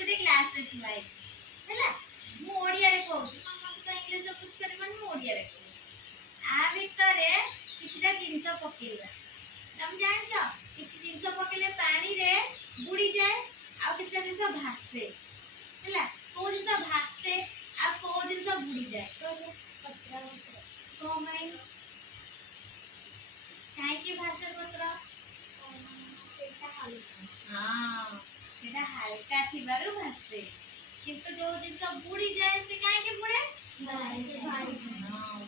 गोटे क्लास रे थुआ हैला मु ओडिया रे कहू मामा तो इंग्लिश रे कुछ करे मन मु ओडिया रे कहू आ भितरे किछटा जिंस पकेइबा हम जान छ किछ जिंस पकेले पानी रे बुडी जाए आ किछटा जिंस भासे हैला को जिंस भासे आ को जिंस बुडी जाए तो पत्रा को माई काहे के भासे पत्रा हां सेटा हल्का थिबारु भासे किंतु जो जिंस बुडी जाए से काहे के बुडे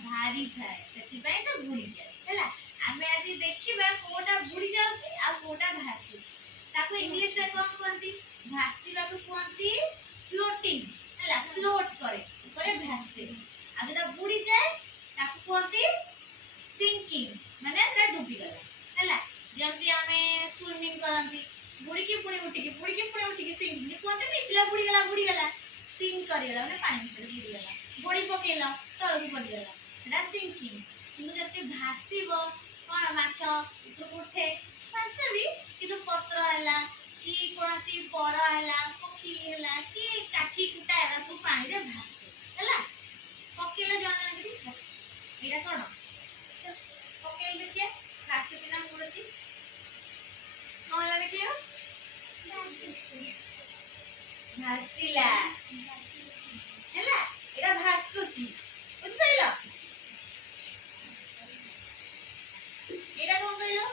भारी थाए सेति पय से बुडी जाए हैला आमे आज देखिबा कोटा बुडी जाउची आ कोटा भासुची ताको इंग्लिश रे कोन कोंती भासीबा को कोंती फ्लोटिंग हैला फ्लोट करे ऊपर भासे आ जेटा बुडी जाए ताको कोंती सिंकिंग माने से डुबी गला हैला जेमति आमे स्विमिंग करंती बुडी की पुणी उठी सिंक कोंते नी पिला बुडी गला सिंक करियला माने पानी भीतर बुडी गला बॉडी पकेला तळକୁ पड़ी गला एटा सिंकिंग किंतु जते भासीबो कोन माछ ऊपर उठे भासेबी किंतु पत्र हला कि कोनसी पर हला पक्षी हला कि काठी कुटा एरा सब पानी रे भासे हला पकेला जणा कि एटा कोन पकेल देखिए भासे बिना पड़ती कोन ला देखियो भासीला हला एटा भासुची बुझ पाइलो एटा कोन कइलो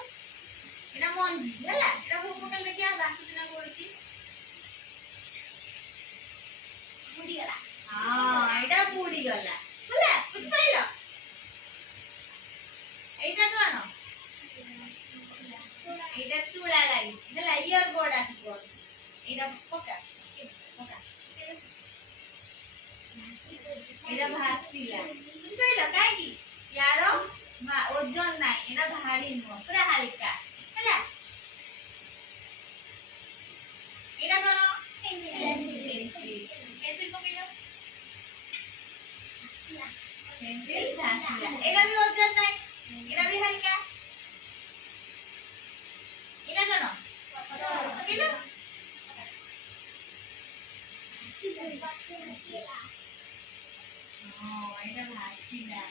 एटा मंजी हला एटा पकेल देखिया भासुची ना पड़ती बुडी गला हां एटा बुडी गला हला बुझ पाइलो एटा कोन एटा चूड़ा लागि हला इयर बोर्ड आको एटा पका एटा भासीला बुझाइलो काहे कि यारो ओजन नाही एटा भारी न पूरा हल्का हला एटा कोन पेंसिल पकेलो पेंसिल भासीला एटा भी ओजन नाही एटा भी हल्का एटा कोन पकेलो Oh, এটা ভাসিলা